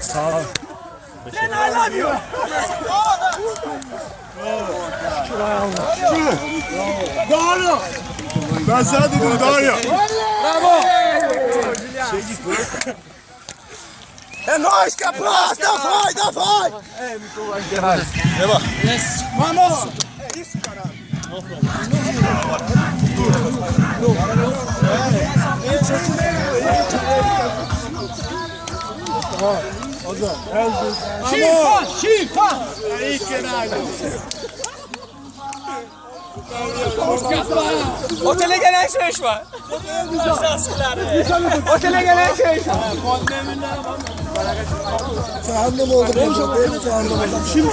Sağ ol. Then I love you. Doğru. Ben sana dedim doğru. Bravo. É nóis, capaz! Dá vai! Ne bak. Vamos! Chipa! Aí, caralho. Otele gelen şey iş var. Otele gelen şey iş var. Cehennem oldu. Benim cehennem oldu. Şimdi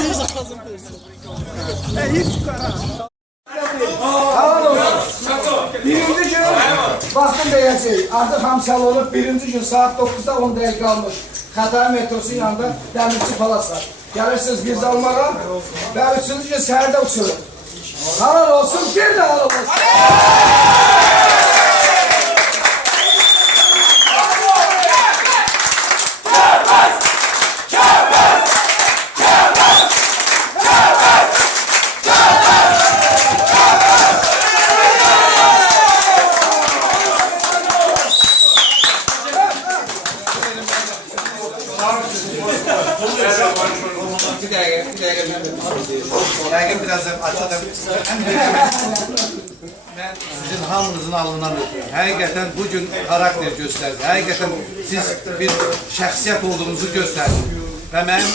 Birinci gün baxdım deyəcək, artıq hamsal olub, birinci gün saat 9'da 10 dəqiqə qalmış. Xətai metrosunun yanında dəmirçi palas var. Gəlirsiniz biz almağa və üçüncü gün səhərdə uçurur. Halal olsun, bir də halal olsun. Yəqin biraz da açadım. Mən sizin hamınızın alnından öpürüm. Həqiqətən bugün karakter göstərdi. Həqiqətən siz bir şəxsiyyət olduğunuzu göstərdi. Və mənim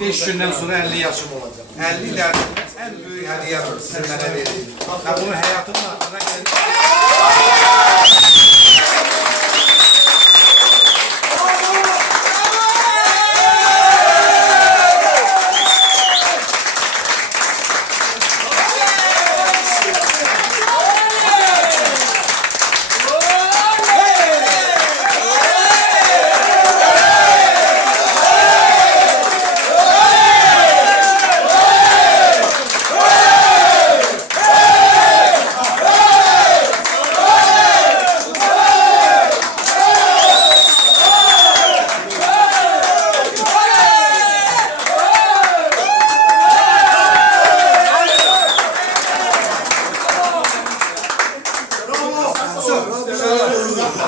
5 gündən sonra 50 yaşım olacaq. 50 ilə ən böyük hədiyyə sizə mənə verir. Və bunu həyatımın haqqına gəldim.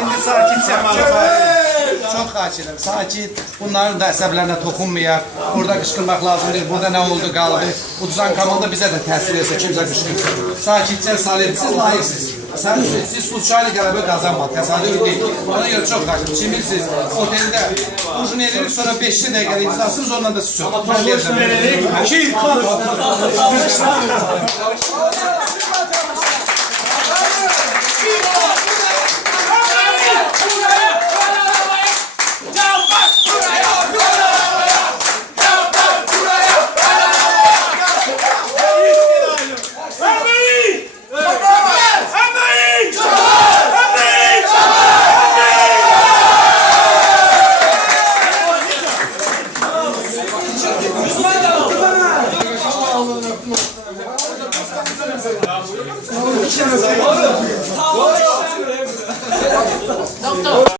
İndi sakitcə çox xahiş edirəm, sakit. Bunların da əsəblərinə toxunmayaq. Burada qışqırmaq lazım deyil. Burada nə oldu, qaldı. Uduzan komanda bizə də təsir etsə, kimsə qışqırsın. Sakitcə, salibsiz, layiqsiz. Siz случайно qələbə qazanmadınız. Təsadüf deyil. Ona görə çox xahiş edirəm. Çimilsiz, oteldə uzun edirik, sonra 5 dəqiqəlik imzasınız, ondan da siz